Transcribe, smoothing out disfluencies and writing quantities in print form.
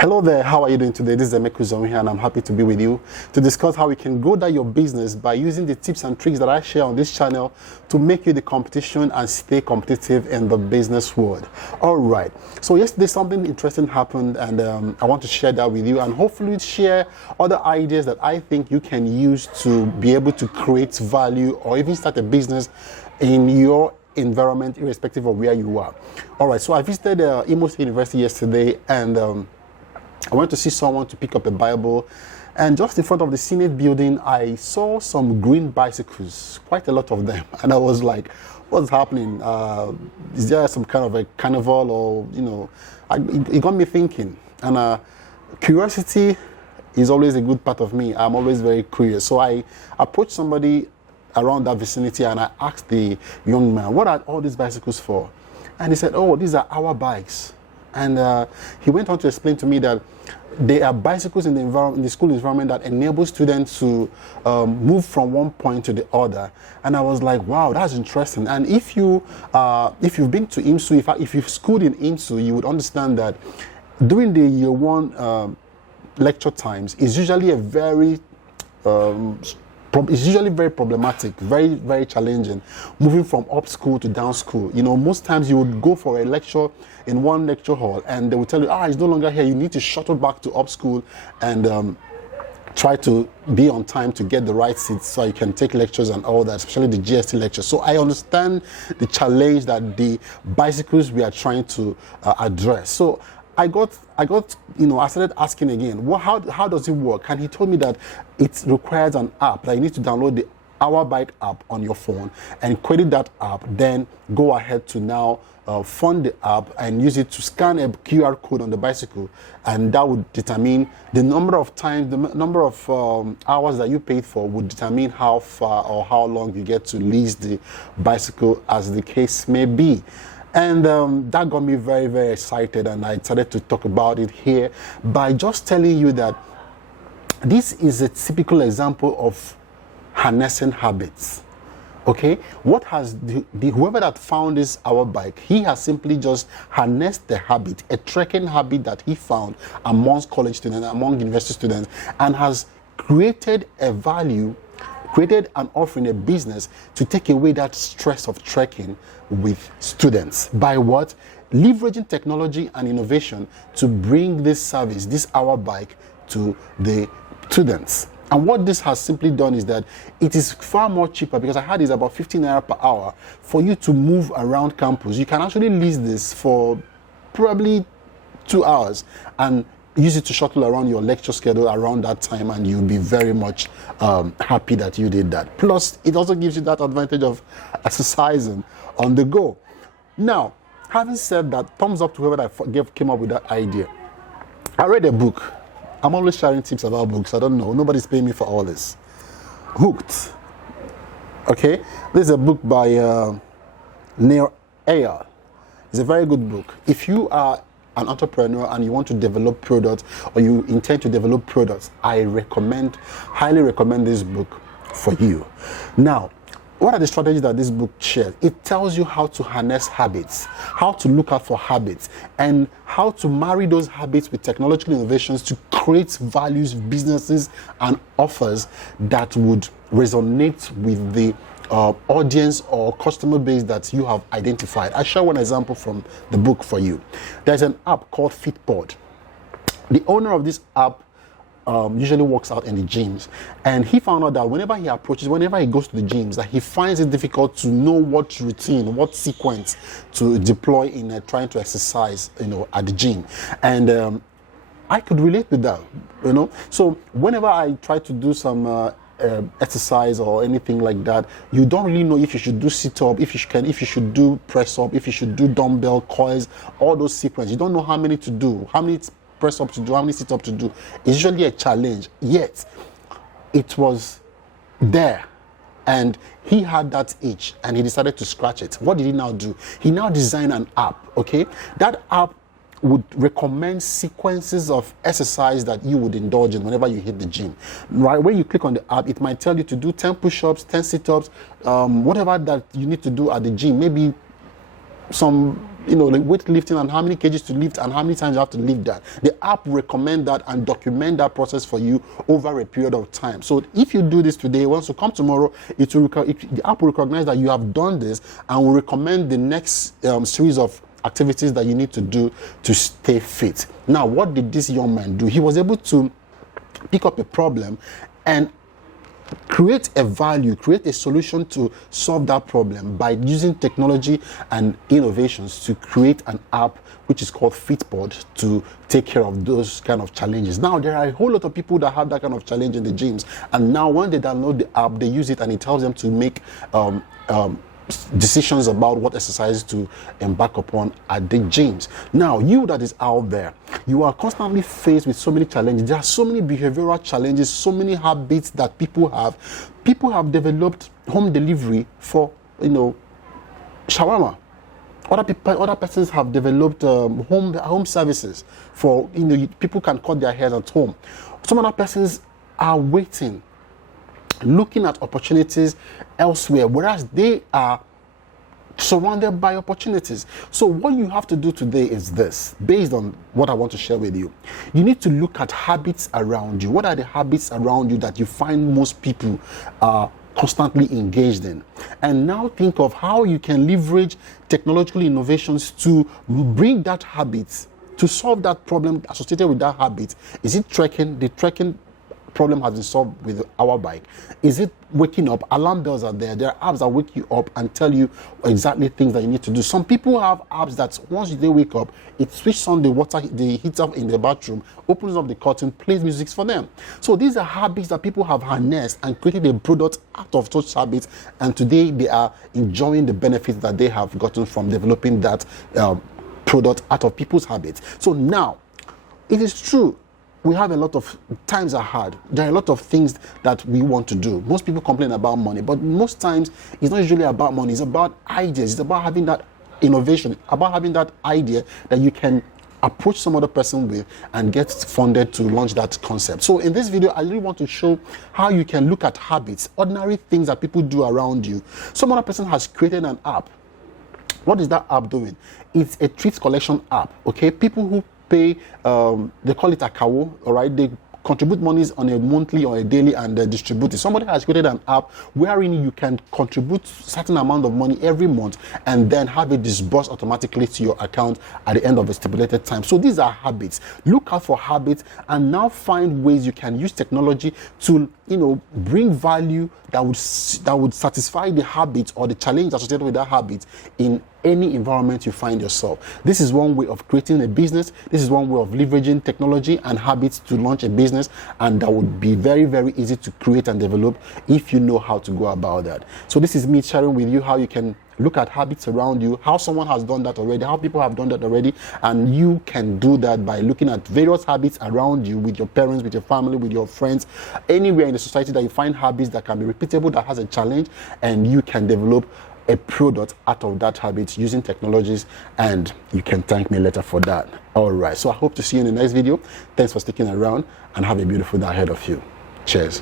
Hello there, how are you doing today? This is Emeka here and I'm happy to be with you to discuss how we can grow your business by using the tips and tricks that I share on this channel to make you the competition and stay competitive in the business world. Alright, so yesterday something interesting happened and I want to share that with you and hopefully share other ideas that I think you can use to be able to create value or even start a business in your environment irrespective of where you are. Alright, so I visited Imo State University yesterday and I went to see someone to pick up a Bible, and just in front of the Senate building, I saw some green bicycles, quite a lot of them, and I was like, what's happening? Is there some kind of a carnival or, it got me thinking, and curiosity is always a good part of me. I'm always very curious. So I approached somebody around that vicinity and I asked the young man, what are all these bicycles for? And he said, oh, these are our bikes. And he went on to explain to me that there are bicycles in the school environment that enable students to move from one point to the other. And I was like, wow, that's interesting. And if you've been to IMSU, if you've schooled in IMSU, you would understand that during the year one lecture times is usually very problematic, very, very challenging, moving from up school to down school. Most times you would go for a lecture in one lecture hall and they will tell you, it's no longer here. You need to shuttle back to up school and try to be on time to get the right seats so you can take lectures and all that, especially the GST lectures. So I understand the challenge that the bicycles we are trying to address. So I started asking again, how does it work? And he told me that it requires an app, that you need to download the Our Bike app on your phone and credit that app, then go ahead to now fund the app and use it to scan a QR code on the bicycle, and that would determine the number of times, the number of hours that you paid for would determine how far or how long you get to lease the bicycle, as the case may be. And that got me very, very excited, and I started to talk about it here by just telling you that this is a typical example of harnessing habits. Okay, what has whoever that found this Our Bike, he has simply just harnessed the habit, a trekking habit that he found amongst college students, among university students, and has created a value, created an offering, a business to take away that stress of trekking with students by what? Leveraging technology and innovation to bring this service, this Our Bike, to the students. And what this has simply done is that it is far more cheaper, because I had is about 15 naira per hour for you to move around campus. You can actually lease this for probably 2 hours and use it to shuttle around your lecture schedule around that time, and you'll be very much happy that you did that. Plus, it also gives you that advantage of exercising on the go. Now, having said that, thumbs up to whoever that came up with that idea. I read a book. I'm always sharing tips about books. I don't know. Nobody's paying me for all this. Hooked. Okay? This is a book by Neil Ayal. It's a very good book. If you are an entrepreneur and you want to develop products, or you intend to develop products, I highly recommend this book for you. Now, what are the strategies that this book shares? It tells you how to harness habits, how to look out for habits, and how to marry those habits with technological innovations to create values, businesses, and offers that would resonate with the audience or customer base that you have identified. I share one example from the book for you. There's an app called Fitboard. The owner of this app usually works out in the gyms, and he found out that whenever he goes to the gyms, that he finds it difficult to know what routine, what sequence to deploy in trying to exercise, at the gym. And I could relate with that, So whenever I try to do some exercise or anything like that, you don't really know if you should do sit-up, if you should do press-up, if you should do dumbbell coils, all those sequences. You don't know how many to do, how many press up to do, how many sit up to do. It's usually a challenge. Yet it was there, and he had that itch and he decided to scratch it. What did he now do? He now designed an app. Okay, that app would recommend sequences of exercise that you would indulge in whenever you hit the gym. Right, when you click on the app, it might tell you to do 10 push-ups, 10 sit-ups, whatever that you need to do at the gym. Maybe some like weightlifting and how many kgs to lift and how many times you have to lift that. The app will recommend that and document that process for you over a period of time. So if you do this today, once you come tomorrow, the app will recognize that you have done this and will recommend the next series of activities that you need to do to stay fit. Now, what did this young man do? He was able to pick up a problem and create a value, create a solution to solve that problem by using technology and innovations to create an app which is called Fitboard to take care of those kind of challenges. Now, there are a whole lot of people that have that kind of challenge in the gyms, and now when they download the app, they use it and it tells them to make decisions about what exercises to embark upon at the gyms. Now, you that is out there, you are constantly faced with so many challenges. There are so many behavioral challenges, so many habits that people have. People have developed home delivery for, shawarma. Other persons have developed home services for, people can cut their hair at home. Some other persons are waiting, looking at opportunities elsewhere, whereas they are surrounded by opportunities. So what you have to do today is this, based on what I want to share with you. You need to look at habits around you. What are the habits around you that you find most people are constantly engaged in? And now think of how you can leverage technological innovations to bring that habit, to solve that problem associated with that habit. Is it trekking? The trekking problem has been solved with our bike. Is it waking up? Alarm bells are there. There are apps that wake you up and tell you exactly things that you need to do. Some people have apps that once they wake up, it switches on the heater in the bathroom, opens up the curtain, plays music for them. So these are habits that people have harnessed and created a product out of such habits, and today they are enjoying the benefits that they have gotten from developing that product out of people's habits. So now, it is true, we have a lot of times are hard. There are a lot of things that we want to do. Most people complain about money, but most times it's not usually about money. It's about ideas. It's about having that innovation, about having that idea that you can approach some other person with and get funded to launch that concept. So in this video, I really want to show how you can look at habits, ordinary things that people do around you. Some other person has created an app. What is that app doing? It's a treat collection app, okay? People who pay, they call it a kawo, all right? They contribute monies on a monthly or a daily and distribute it. Somebody has created an app wherein you can contribute certain amount of money every month and then have it disbursed automatically to your account at the end of a stipulated time. So these are habits. Look out for habits and now find ways you can use technology to, bring value that would satisfy the habit or the challenge associated with that habit in any environment you find yourself. This is one way of creating a business. This is one way of leveraging technology and habits to launch a business, and that would be very, very easy to create and develop if you know how to go about that. So this is me sharing with you how you can look at habits around you, how someone has done that already, how people have done that already, and you can do that by looking at various habits around you with your parents, with your family, with your friends, anywhere in the society that you find habits that can be repeatable, that has a challenge, and you can develop a product out of that habit using technologies, and you can thank me later for that. All right, so I hope to see you in the next video. Thanks for sticking around and have a beautiful day ahead of you. Cheers.